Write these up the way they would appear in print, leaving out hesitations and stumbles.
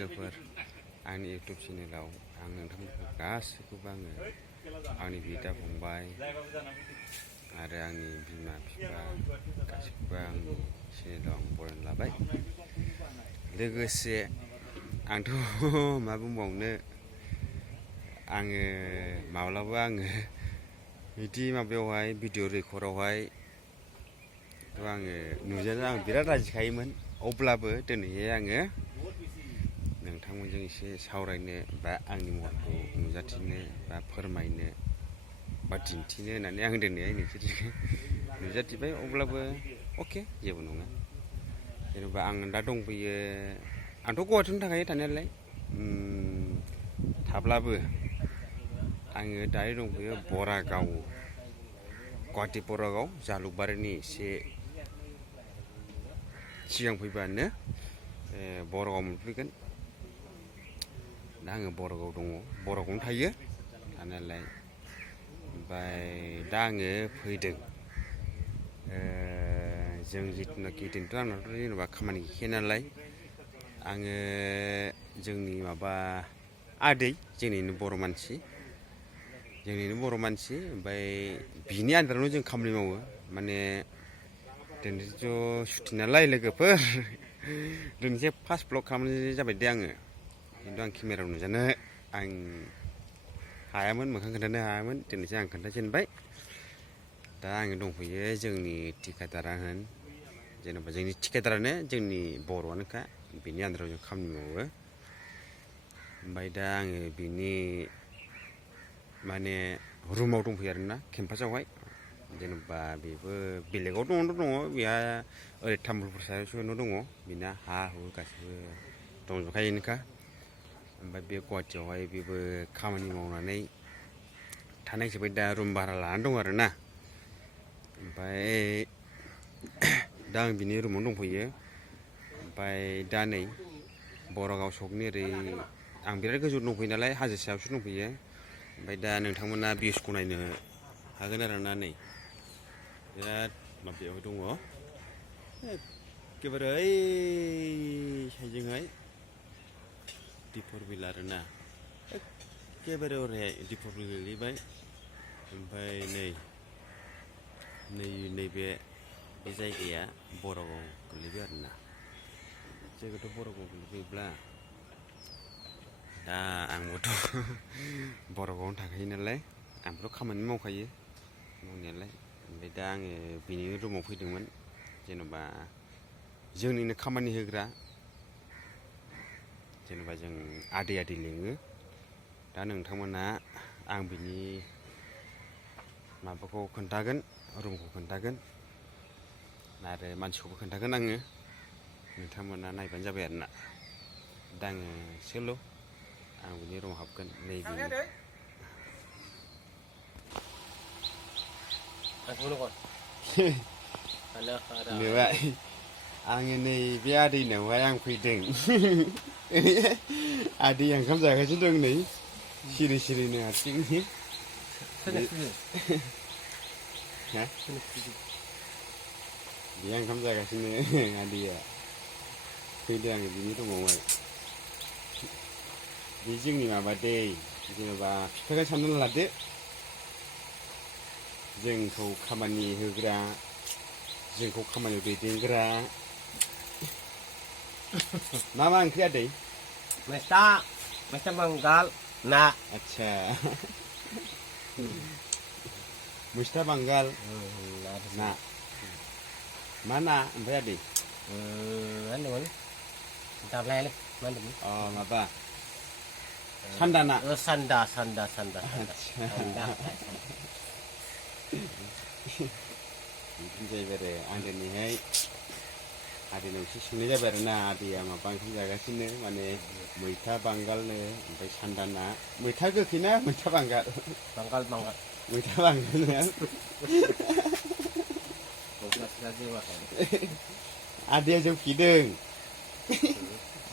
लोगोफोर आंनि इउटुब चेनेलाव आं नोंथांमोनखौ गासैखौबो आङो आंनि बिदा फंबाय आरो आंनि बिमा बिफा गासैखौबो आंनि चेनेलाव आं बरायना लाबाय। लोगोसे आंथ' मा बुंबावनो आङो माब्लाबा आङो बिदि माबायावहाय भिडिअ रेकर्डआवहाय आङो नुजानो आं बिराद लाजिखायोमोन। अब्लाबो दिनैहाय आङो नोंथांमोनजों एसे सावरायनो बा आंनि महरखौ नुजाथिनो बा फोरमायनो बा दिन्थिनो होननानै आं दिनैहाय नोंसोरजों नुजाथिबाय। अब्लाबो अके जेबो नङा। जेनेबा आं दा दंफैयो आंथ' गुवाहाटियावनो थाखायो थानायालाय थाब्लाबो आङो दायो दंफैयो बरागाव गुवाहाटि बरागाव जालुकबारिनि एसे सिगां फैबानो बरागाव मोनफैगोन। दा आङो बरागाव दङ, बरागावनो थायो थानायालाय। ओमफ्राय दा आङो फैदों जों जिथुनाखि दिनैथ' आंनाथ' जेनेबा खामानि गैखाया नालाय आङो जोंनि माबा आदै जोंनिनो बर' मानसि ओमफ्राय बिनि आन्दारावनो जों खामानि मावो। माने दिनैथ' सुथि नालाय लोगोफोर दिनैसो फार्स्ट ब्लग खालामनाय जाबाय दे आङो। खिन्थु आं केमेरायाव नुजानो आं हायामोन, मोखां खोन्थानो हायामोन। दिनैसो आं खोन्थाजेनबाय। दा आङो दंफैयो जोंनि थिकादारा होन जेनेबा जोंनि थिकादारानो जोंनि बर'आनोखा, बिनि आन्दाराव जों खामानि मावो। ओमफ्राय दा आङो बिनि माने रुमाव दंफैयो आरोना केम्पासावहाय। जेनेबा बेबो बेलेगाव दङ बेहा ओरै तामुलपुर साइडआवसो न' दङ। बेना हा हु गासिबो दंजोबखायोनोखा। ओमफ्राय बे गुवाहाटियावहाय बेबो खामानि मावनानै थानाय हिसाबै दा रुम भारा लानानै दं आरोना। ओमफ्राय दा आं बिनि रुमावनो दंफैयो। ओमफ्राय दा नै बरागाव सकनि ओरै आं बिराद गोजौआव दंफैयो नालाय, हाजो सायावसो दंफैयो। ओमफ्राय दा नोंथांमोना भिउसखौ नायनो हागोन आरोना। नै बिराद माबायाव दङ एखेबारे ओइ साइडजोंहाय दिपर बिल आरोना, एखेबारे ओरैहाय दिपर बिल गोलैबाय। ओमफ्राय नैबे जायगाया बरागाव गोलैबाय आरोना। जायगायाथ' बरागाव गोलैबायब्ला दा आंबोथ' बरागावआवनो थाखायो नालाय, आंबोथ' खामानि मावखायो मावनायालाय। ओमफ्राय दा आङो बिनि रुमाव फैदोंमोन। जेनेबा जोंनिनो खामानि होग्रा, जेनेबा जों आदै लिङो। दा नोंथांमोना आं बिनि माबाखौ खोन्थागोन, रुमखौ खोन्थागोन आरो मानसिखौबो खोन्थागोन आङो। नोंथांमोना नायबानो जाबाय आरोना। दा आङो सोल' आं बिनि रुमाव हाबगोन। नैबे नुबाय आङो नैबे आदैनावहाय आं फैदों। आदैया ओंखाम जागासिनो दं नै सिरि सिरिनो हारसिंनो। बेहा ओंखाम जागासिनो आदैया। फैदों आङो बिनि रुमावहाय। बे जोंनि माबा दै, जेनेबा बिफाया साननानै लादो जोंखौ खामानि होग्रा, जोंखौ खामानियाव दैदेनग्रा। मा ओंख्रि आदै? मैथा बांगाल ना। आदसा मैथा बांगाल ना। मा ना ओमफ्राय आदै? मा होनदोंमोन? दाब्लायालै मा होनदोंमोन? माबा सान्दा ना। सान्दा। बिदिनो जाहैबाय आरो आं दिनैहाय आदैनाव एसे सोंनाय जाबाय आरोना। आदैया माबा ओंखाम जागासिनो, माने मैथा बांगालनो ओमफ्राय सान्दा ना। मैथा गोखै ना मैथा बांगाल? बांगाल मैथा बांगाल। आदैया जौ फिदों।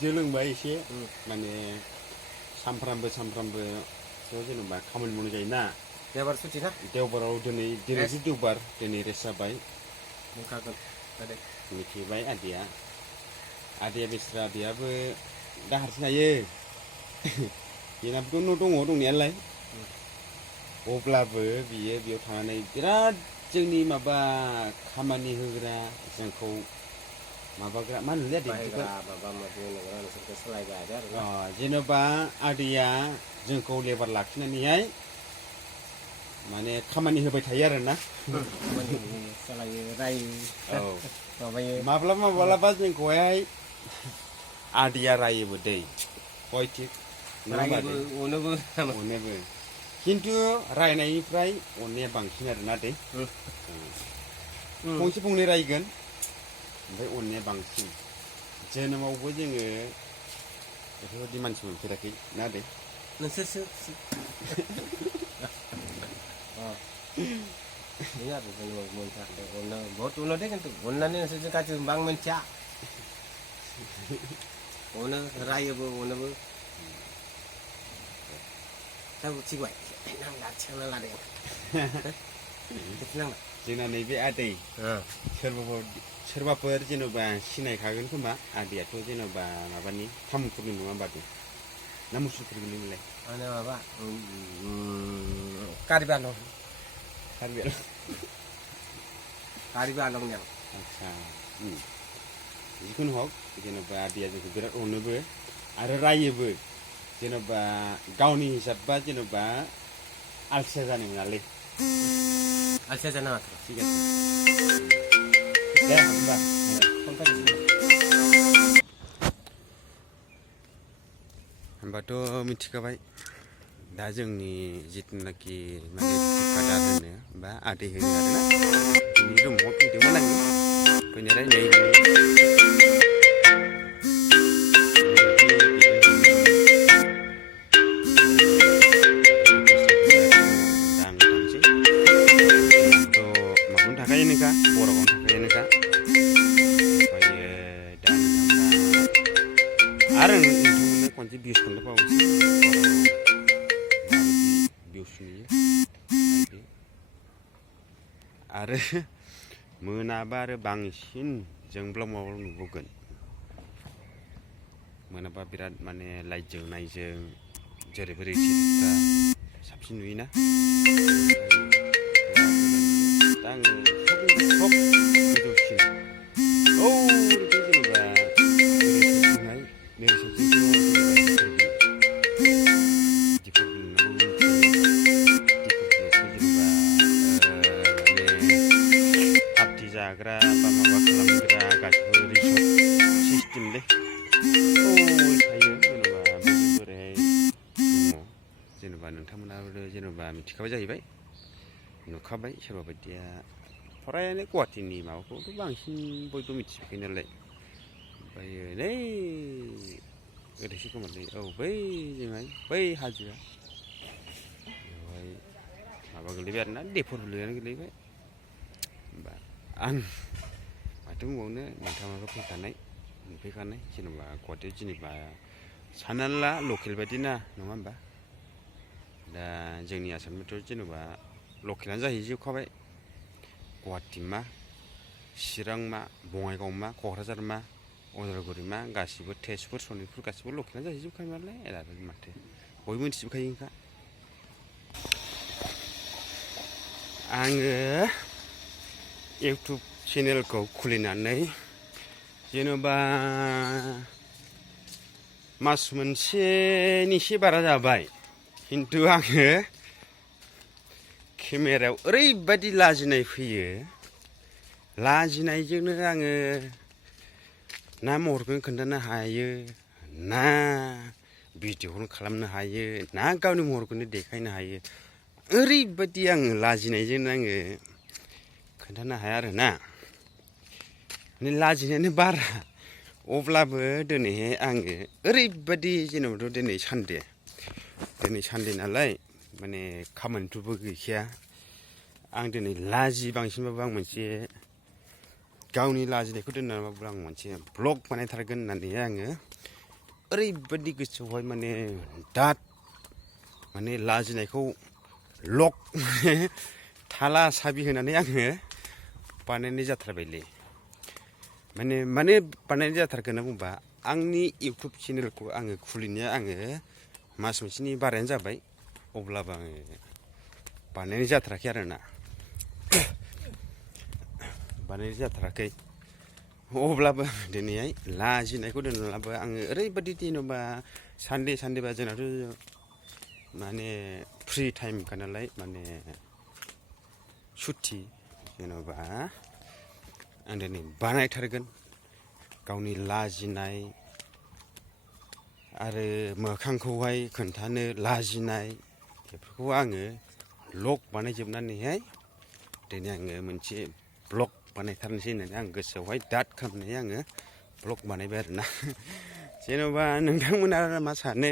जौ लोंबाय एसे, माने सामफ्रामबो ज' जेनेबा खामानि मावनाय जायोना। देवबार सुथि ना? देवबाराव दिनैसो देवबार, दिनै रेस्ट जाबाय। मोनखागोन मिथिबाय आदैया बेस्रा बेहाबो दाहारसो नायो बेनाबोथ' न' दङ दंनायालाय अब्लाबो बियो बेयाव थानानै बिराद जोंनि माबा खामानि होग्रा जोंखौ माबाग्रा मा होनोलै बाहायग्रा माबा माबि होनोग्रा नोंसोरखौ सालायबाय आरो ना जेन'बा आदैया जोंखौ लेबार लाखिनानैहाय माने खामानि होबाय थायो आरोना सालायो रायो माबायो माब्लाबा जोंखौहाय आदैया रायोबो दै हय थिग रायोबो अनोबो खिन्थु रायनायनिफ्राय अननाया बांसिन आरोना दै फंसे फंनै रायगोन ओमफ्राय अननाया बांसिन जोनोमावबो जोङो बेफोरबायदि मानसि मोनफेराखै ना दै नोंसोरसो ini apa sih mau muncak ono buat ono deh kan tuh ono nih nasi kacau bang mencak ono raya bu ono bu tahu sih gue nang datang lah deh nang जोंना नैबे आदै सोरबाफोर जेन'बा सिनायखागोन खोमा आदैयाथ' जेन'बा माबानि तामुलपुरनि नङा होमबा दे ना मुसुलपुरनिलाय ano apa Karibano Karibalongnya आच्छा जिखुनु हक जेन'बा आदैया जोंखौ बिराद अनोबो आरो रायोबो जेन'बा गावनि हिसाबबा जेन'बा आलसिया जानो मोनालै Alsa sana atau ঠিক আছে दे होमबा होमबाथ' मिथिखाबाय दा जोंनि जिथुनाखि माने थिकादार होनो बा आदै होनो आरोना बिनि रुमाव फैदोंमोन आङो फैनानै नै आरो नोंथांमोननो खनसे भिउस खोन्थाबावनोसै माबायदि भिउस नुयो नायदो आरो मोनाबा आरो बांसिन जोंब्लाव माब्लाव नुबावगोन मोनाबा बिराद माने लाइटजों नायजों जेरैबो रिथिफ्रा साबसिन नुयोना दा आङो सब गोजौसिन जेनेबा जाग्रा बा माबा खालामग्रा गासिबो रिसर्ट सिस्टेम लै थायो जेनेबा बोरैहाय दङ जेनेबा नोंथांमोनाबो जेनेबा मिथिखाबाय जाहैबाय नुखाबाय सोरबा बायदिया फरायानो गुवाहाटीनि माबाखौथ' बांसिन बयबो मिथिजोबखायो नालाय ओमफ्रायो नै ओरैसो खोमालै औ बैजोंहाय बै हाजोआ बेवहाय माबा गोलैबाय आरोना देफर बिलोआनो गोलैबाय होमबा आं माथो बुंबावनो नोंथाङाबो फैखानाय नुफैखानाय जेनेबा गुवाहाटीयाव जेनेबा साननानै ला लकेल बायदि ना नङा होमबा दा जोंनि आसामावथ' जेनेबा लकेलानो जाहैजोबखाबाय गुवाहाटी मा चिरां मा बङाइगाव मा क'क्राझार मा उदालगुरि मा गासिबो तेजपुर सनितपुर गासिबो लकेलानो जाहैजोबखायो नालाय आरो माथो बयबो मिथिजोबखायोखा आङो इउटुब चेनेलखौ खुलिनानै जेनेबा मास मोनसेनि एसे बारा जाबाय खिन्थु आङो केमेरायाव ओरैबायदि लाजिनाय फैयो लाजिनायजोंनो आङो ना महरखौनो खोन्थानो हायो ना भिडिअखौनो खालामनो हायो ना गावनि महरखौनो देखायनो हायो ओरैबायदि आङो लाजिनायजोंनो आङो खोन्थानो हाया आरोना माने लाजिनायानो बारा अब्लाबो दिनैहाय आङो ओरैबायदि जेनेबाथ' दिनै सानदे नालाय माने खामानिफोरबो गैखाया आं दिनै बांसिनबाबो आं मोनसे गावनि लाजिनायखौ दोननानैबाबो आं मोनसे ब्लग बानायथारगोन होननानै आङो ओरैबायदि गोसोआवहाय माने दाद माने लाजिनायखौ लक थाला साबि होनानै आङो बानायनाय जाथारबायलै माने बानायनाय जाथारगोन होनना बुंबा आंनि इउटुब चेनेलखौ आङो खुलिनाया आङो मास मोनसेनि बारायानो जाबाय अब्लाबो आङो बानायनाय जाथाराखै आरोना बानायनाय जाथाराखै अब्लाबो दिनैहाय लाजिनायखौ दोनब्लाबो आङो ओरैबायदि जेनेबा सानडेबा जोंनाथ' माने फ्रि टाइमखा नालाय माने सुथि जेनेबा आं दिनै बानायथारगोन गावनि लाजिनाय आरो मोखांखौहाय खोन्थानो लाजिनाय बेफोरखौ आङो लग बानायजोबनानैहाय दिनै आङो मोनसे ब्लग बानायथारनोसै होननानै आं गोसोआवहाय दाद खालामनानै आङो ब्लग बानायबाय आरोना जेनेबा नोंथांमोना मा सानो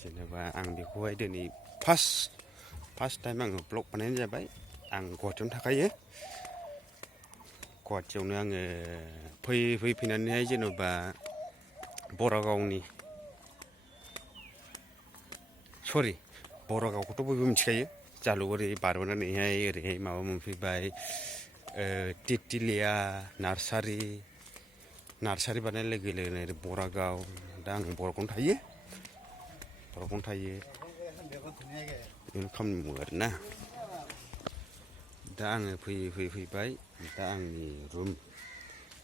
जेनेबा आं बेखौहाय दिनै फार्स्ट टाइम आङो ब्लग बानायनाय जाबाय आं गुवाहाटियावनो थाखायो गुवाहाटियावनो आङो फैनानैहाय जेनेबा बरागावखौथ' बयबो मिथिखायो जालुगुरि बारबोनानैहाय ओरैहाय माबा मोनफैबाय तितलिया नार्सारि बारनाय लोगो लोगोनो ओरै बरागाव दा आं बरागावनो थायो बेखौनो खामानि मावो आरोना दा आङो फैबाय दा आंनि रुम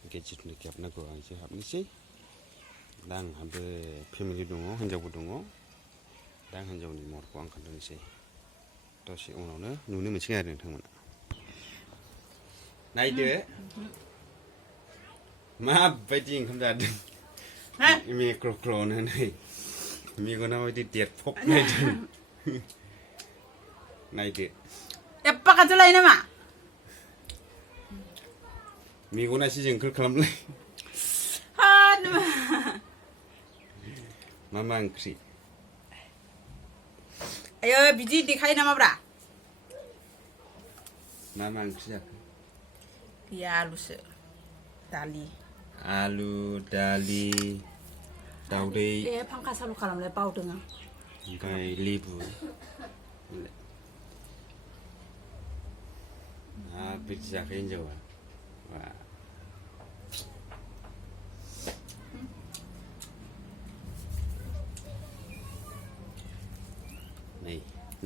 जिथुनाखि हाबनांगौ आं एसे हाबनोसै दा आंहाबो फेमिलि दङ हिनजावबो दङ दा हिनजावनि महरखौ आं खोन्थानोसै दसे उनावनो नुनो मोनसिगोन आरो नोंथांमोना नायदो माबायदि ओंखाम जादों मेक्र'नो नै मेगना बायदि देरफबलायदों नायदो एप्पा खाथिलायो नामा मेगना एसे जोंखोल खालामलाय मा ओंख्रि आयो बिदि देखायो नामाब्रा मा ओंख्रि जाखो गैया आलुसो आलु दालि दाउदै फांखा सालु खालामलाय बावदों आं ओमफ्राय लेबु बिदि जाखो हिनजावा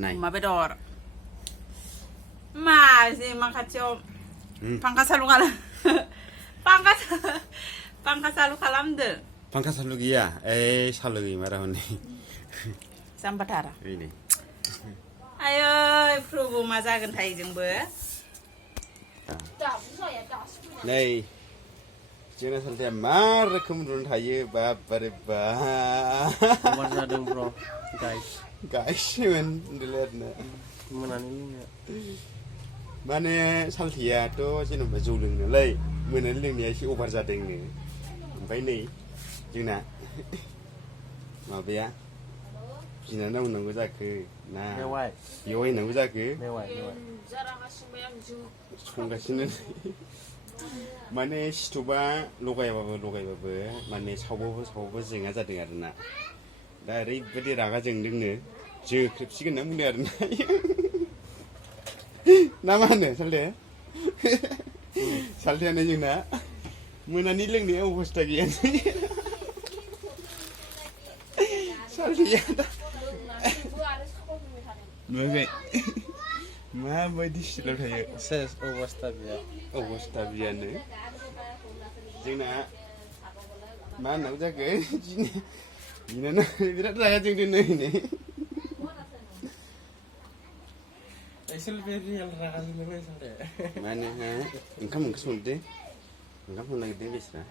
नाय अमा बेदर मासे मा खाथियाव फांखा सालु खालाम फांखा सालु खालामदो फांखा सालु गैया सालु गैया हनै जाम्बाथारा नै आयै प्रभु मा जागोन थाय जोंबो नै जोंना सालथाया मा रोखोम उन्दुनानै थायो बाबारे बा जादों ब्र गाइसमोन उन्दुलाय आरोना मोनानि माने सालथेयाथ' जेनेबा जौ लोङो नालाय मोनानि लोंनाया एसे अभार जादोंनो ओमफ्राय नै जोंना माबाया बिनानाव होननांगौ जाखो ना बेवाइ होननांगौ जाखो संगासिनो माने सिथोबा लगायबाबो माने सावबाबो जेंना जादों आरोना दा ओरैबायदि रागा जोंदोंनो जोख्रेबसिगोन ना बुंदों आरोना ना मा होनो सालथेयानो जोंना मोनानि लोंनाया अबस्था गैया सालथेया माबायदि स्टिलाव थायो सेस अबस्था गैयानो जोंना मा होननांगौ जाखो बिनानाव बिराद रागा जोंदों नै माने ओंखाम संदो ओंखाम संनो नागिरदों बेस्रा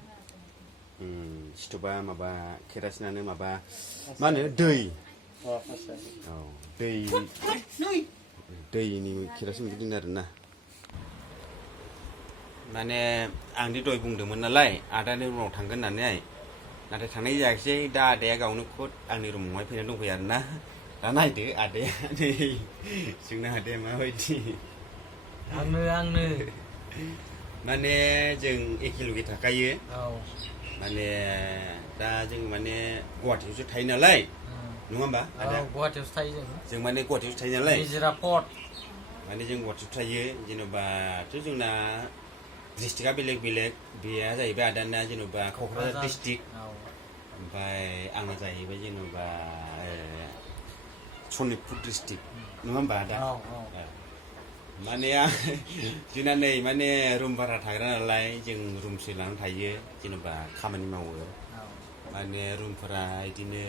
सिथोबा माबा केरासिनानो माबा मा होनो दैनि केरासिन बिदिनो आरोना माने आंदि दहाय बुंदोंमोन नालाय आदानि रुमाव थांगोन होननानै नाथाय थांनाय जायाखिसै दा आदाया गावनो खद आंनि रुमावहाय फैनानै दंफैयो आरोना दा नायदो आदाया नै जोंना आदाया माबायदि आंनो माने जों एखे लगे थाखायो माने दा जों माने गुवाहाटियावसो थायो नालाय नङा होमबा गुवाहाटियावसो थायो जों माने गुवाहाटियावसो थायो नालाय निजिरा पर्ट माने जों गुवाहाटियाव थायो जेनेबाथ' जोंना डिस्ट्रिक्टआ बेलेग बेया जाहैबाय आदाना जेनेबा क'क्राझार डिस्ट्रिक्ट ओमफ्राय आंना जाहैबाय जेनेबा सनितपुर डिस्ट्रिक्ट नङा होमबा आदा माने जोंना नै माने रुम भारा थाग्रा नालाय जों रुमसो लानानै थायो जेनेबा खामानि मावो माने रुमफोरा बिदिनो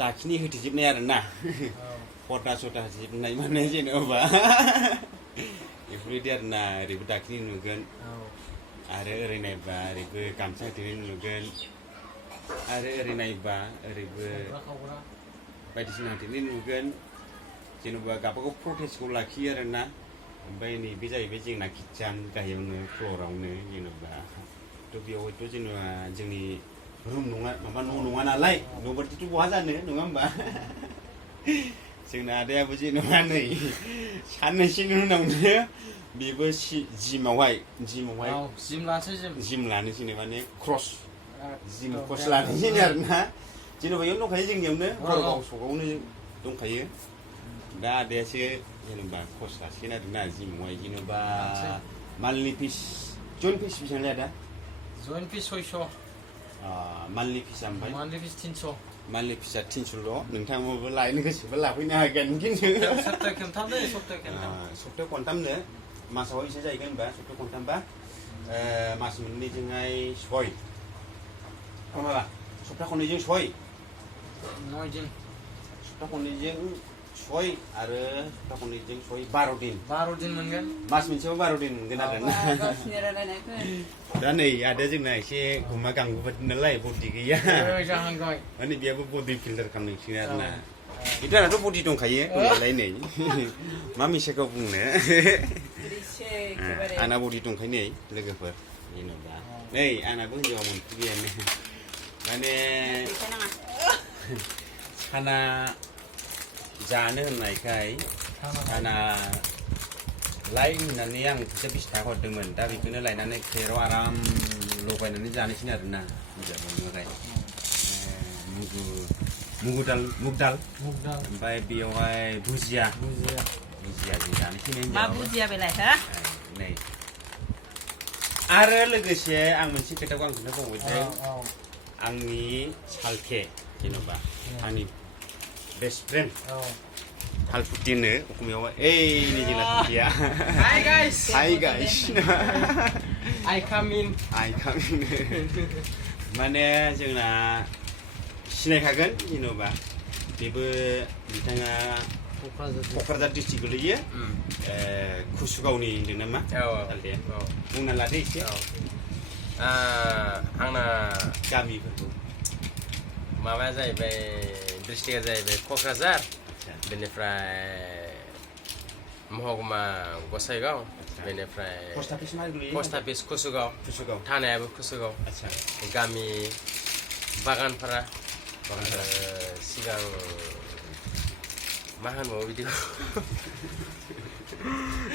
दाखिनि होथेजोबनाय आरोना पर्दा सर्दा होथेजोबनाय माने जेनेबा बेफोरबायदि आरोना ओरैबो दाखिनि नुगोन आरो ओरै नायबा ओरैबो गामसा होथेनाय नुगोन आरो ओरै नायबा ओरैबो बायदिसिना होथेनाय नुगोन जेनेबा गावबागाव प्रटेक्टखौ लाखियो आरोना ओमफ्राय नैबे जाहैबाय जोंना किटचेन गाहायावनो फ्ल'रावनो जेनेबा थ' बेवहायथ' जेनेबा जोंनि रुम नङा माबा न' नङा नालाय न'बादिथ' बहा जानो नङा होमबा जोंना आदायाबो जेनेबा नै साननैसोनि उनावनो बेबो जिम लानोसै माने क्रस जिम क्रस लानोसै आरोना जेनेबा बेयावनो दंखायो जोंनियावनो गाव सगावनो दंखायो दा आदायासो जेनेबा क्रस लासिगोन आरोना जिमावहाय जेनेबा मान्थलि फिस जइन फिस बेसेबां आदा जइन फिस 600 मान्थलि फिसा ओमफ्राय मान्थलि फिस 300 मान्थलि फिसा 300ल' नोंथाङाबो लायनो गोसोबा लाफैनो हागोन खिन्थु सप्तायाव खनथामनो मासाव एसे जाहैगोन होनबा सप्तायाव खनथामबा मास मोननैजोंहाय 6 माबा सप्ता खननैजों 6 9 सप्ता खननैजों 6 आरो सप्ता खननैजों 6 12 दिन मोनगोन मास मोनसेयाव 12 दिन मोनगोन आरोना दा नै आदाया जोंना एसे गुमा गांगुबादि नालाय बडि गैया माने बेयाबो बडि फिल्टार खालामनोसै आरोना बिथाङाथ' बडि दंखायो दंनायालाय नै मा मिसाखौ बुंनो आंना बडि दंखायो नै लोगोफोर जेनेबा नै आंनाबो हिनजावा मोनफैबायानो माने खाना जानो होननायखाय खाना लाय होननानै आं फैसा 20 थाखा हरदोंमोन दा बेखौनो लायनानै खेराव आराम लगायनानै जानोसै आरोना हिनजावनिफ्राय मुग दाल ओमफ्राय बेयावहाय भुजिया जों जानोसै मा भुजिया बेलाय हो नै आरो लोगोसे आं मोनसे खोथाखौ आं खोन्थाबावबाय आंनि सालथे जेनेबा आंनि बेस्ट फ्रेन्ड हालफुथि होनो अखमियावहाय नै जोंना सालथेया hi guys I come in माने जोंना सिनायखागोन जेनेबा बेबो बिथाङा क'क्राझार डिस्ट्रिक्ट गोलैयो कुसुगावनि होनदों नामा सालथेया बुंना लादो एसे आंना गामिफोरखौ माबाया जाहैबाय डिस्ट्रिक्टआ जाहैबाय क'क्राझार बेनिफ्राय महकुमा गसाइगाव बेनिफ्राय पस्ट अफिस कुसुगाव थानायाबो कुसुगाव गामि बागानपारा सिगां मा होनबावो बिदिखौ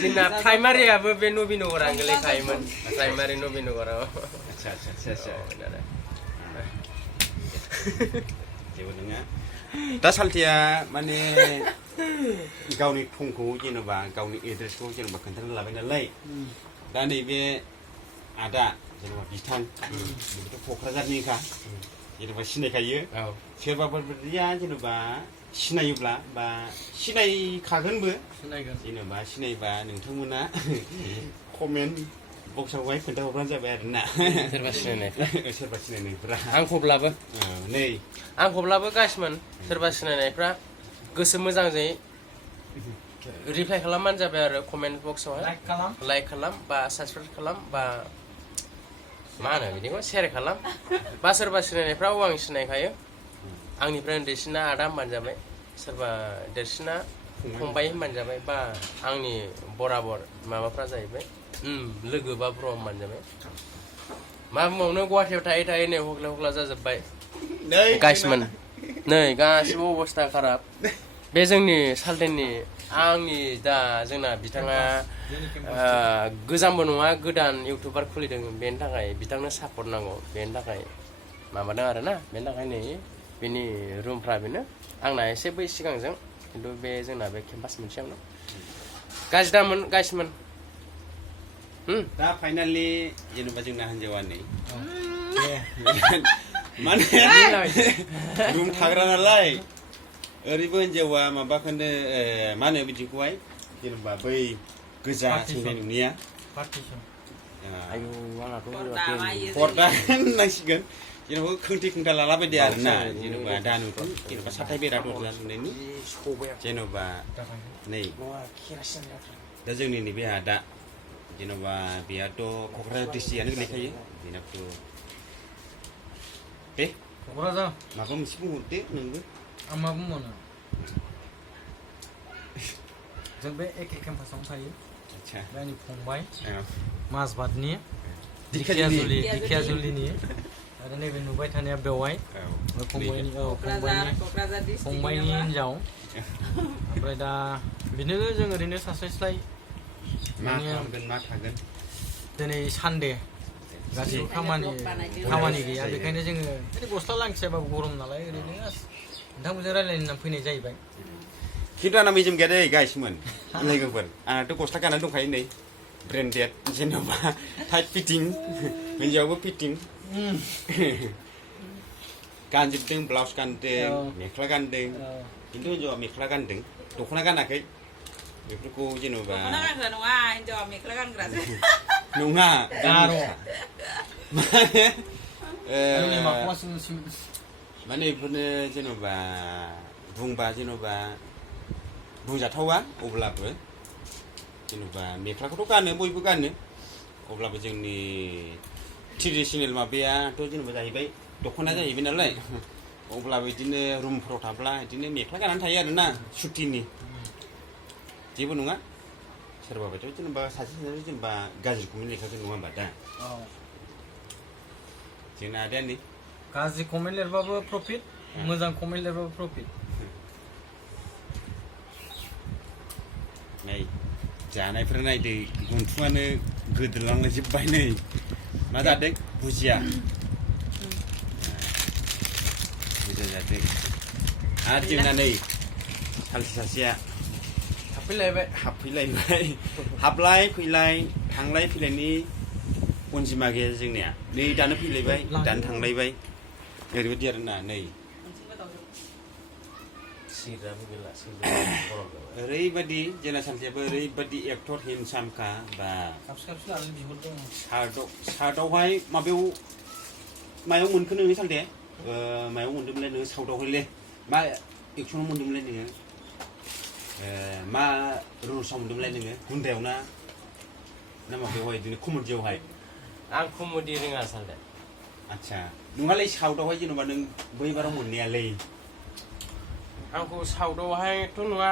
जोंना प्राइमारियाबो बे नबीनगराव गोलैखायोमोन प्राइमारि नबीनगराव जेबो नङा दा सालथेया माने गावनि थंखौ जेनेबा गावनि एड्रेसखौ जेनेबा खोन्थाना लाबाय नालाय दा नैबे आदा जेनेबा बिथां बेथ' क'क्राझारनिखा जेनेबा सिनायखायो सोरबाफोर बायदिया जेनेबा सिनायोब्ला बा सिनायखागोनबो जेनेबा सिनायबा नोंथांमोना कमेन्ट बक्सआवहाय खोन्थाहरबानो जाबाय आरोना सोरबा सिनायनायफ्रा आंखौब्लाबो गासिमोन सोरबा सिनायनायफ्रा गोसो मोजांजों रिप्लाइ खालामबानो जाबाय आरो कमेन्ट बक्सआवहाय लाइक खालाम बा साबसक्राइब खालाम बा मा होनो बिदिखौ शेयार खालाम बा सोरबा सिनायनायफ्राव आं सिनायखायो आंनिफ्राय उन्दैसिना आदा होनबानो जाबाय सोरबा देरसिना फंबाय होनबानो जाबाय बा आंनि बराबर माबाफ्रा जाहैबाय लोगो बा ब्र होनबानो जाबाय मा बुंबावनो गुवाहाटियाव थायै थायै नै हग्ला जाजोब्बाय गाइसमोन नै गासिबो अबस्था खाराब बे जोंनि सालथेनि आंनि दा जोंना बिथाङा गोजामबो नङा गोदान इउटुबार खुलिदों बेनि थाखाय बिथांनो सापर्ट नांगौ बेनि थाखाय माबादों आरोना बेनि थाखाय नै बेनि रुमफ्रा बेनो आंना एसे बै सिगांजों खिन्थु बे जोंना बे केम्पास मोनसेयावनो गाज्रि दामोन गाइसमोन दा फाइनालि जेनेबा जोंना हिनजावा नै दे माने रुम थाग्रा नालाय ओरैबो हिनजावा माबाखौनो मा होनो बिदिखौहाय जेनेबा बै गोजा सोंनाय नुनाया पार्टिसन आयु आंनाथ' पर्दा मायो पर्दा होननांसिगोन जेनेबा खोंथे खोंथा लालाबायदो आरो ना जेनेबा दानुथ' जेनेबा साथाय बेरा दरजा नुनायनि सबाया जेनेबा नै नङा केरासिन जाथार दा जोंनि नैबे आदा जेनेबा बेहाथ' क'क्राझार डिस्ट्रिक्टआनो गोलैखायो बेनाथ' दे क'क्राझार माबा मोनसे बुंहरदो नोंबो आं मा बुंबावनो जों बे एखे केम्पासावनो थायो आदसा बे आंनि फंबाय औ माजबादनि दिखियाजुलि दिखियाजुलिनि आरो नैबे नुबाय थानाया बेवाइ औ फंबायनि क'क्राझार डिस्ट्रिक्ट फंबायनि हिनजाव ओमफ्राय दा बिदिनो जों ओरैनो सास्लायस्लाय मा खालामगोन मा थागोन दिनै सानडे गासिबो खामानि गैया बेखायनो जोङो ओरै गस्ला लांथियाबाबो गरम नालाय ओरैनो नोंथांमोनजों रायज्लायनो होननानै फैनाय जाहैबाय खिन्थु आंना मेजेम गैया दै गाइसमोन लोगोफोर आंहाथ' गस्ला गाननानै दंखायो नै ब्रेन्डेड जेनेबा टाइट फिटिं हिन्जावबो फिटिं गानजोबदों ब्लाउस गानदों मेख्ला गानदों खिन्थु हिन्जावा मेख्ला गानदों दख'ना गानाखै बेफोरखौ जेनेबा दख'ना गानग्रा नङा हिन्जावा मेख्ला गानग्रासो नङा गार' माने बेफोरनो जेनेबा बुंबा जेनेबा बुंजाथावा अब्लाबो जेनेबा मेख्लाखौथ' गानो बयबो गानो अब्लाबो जोंनि ट्रेडिसनेल माबायाथ' जेनेबा जाहैबाय दख'ना जाहैबाय नालाय अब्लाबो बिदिनो रुमफ्राव थाब्ला बिदिनो मेख्ला गाननानै थायो आरोना सुटिनि जेबो नङा सोरबा बायदियाव जेनेबा सासे सासे जेनेबा गाज्रि कमेन्ट लेखागोन नङा होमबा दा जोंना आदाया नै गाज्रि कमेन्ट लिरबाबो प्रफिट मोजां कमेन्ट लिरबाबो प्रफिट नै जानायफोरा नायदो गन्थुङानो गोदोलांजोब्बाय नै मा जादों बुजिया बुजिया जादों आरो जोंना नै सालसे सासेया हाबफैलायबाय हाबफैलायबाय हाबलाय फैलाय थांलाय फैलायनि अनजिमा गैया जोंनिया नै दानो फैलायबाय दानो थांलायबाय ओरैबायदि आरोना नै सिग्राबो गैला ओरैबायदि जोंना सानसेयाबो ओरैबायदि एक्टर हेन्डसामखा बा सार्टआवहाय माबायाव मायाव मोनखो नोङो सालथे मायाव मोन्दोंमोनलाय नोङो साउथआवहायले मा एक्सनाव मोन्दोंमोनलाय नोङो मा रुल्सआव मोन्दोंमोनलाय नोङो गुन्दायाव ना माबायावहाय बिदिनो कमेडियावहाय आं कमेडि रोङा सालथे आदसा नङालै साउथआवहाय जेनेबा नों बैबाराव मोननायालै आंखौ साउथआवहायथ' नङा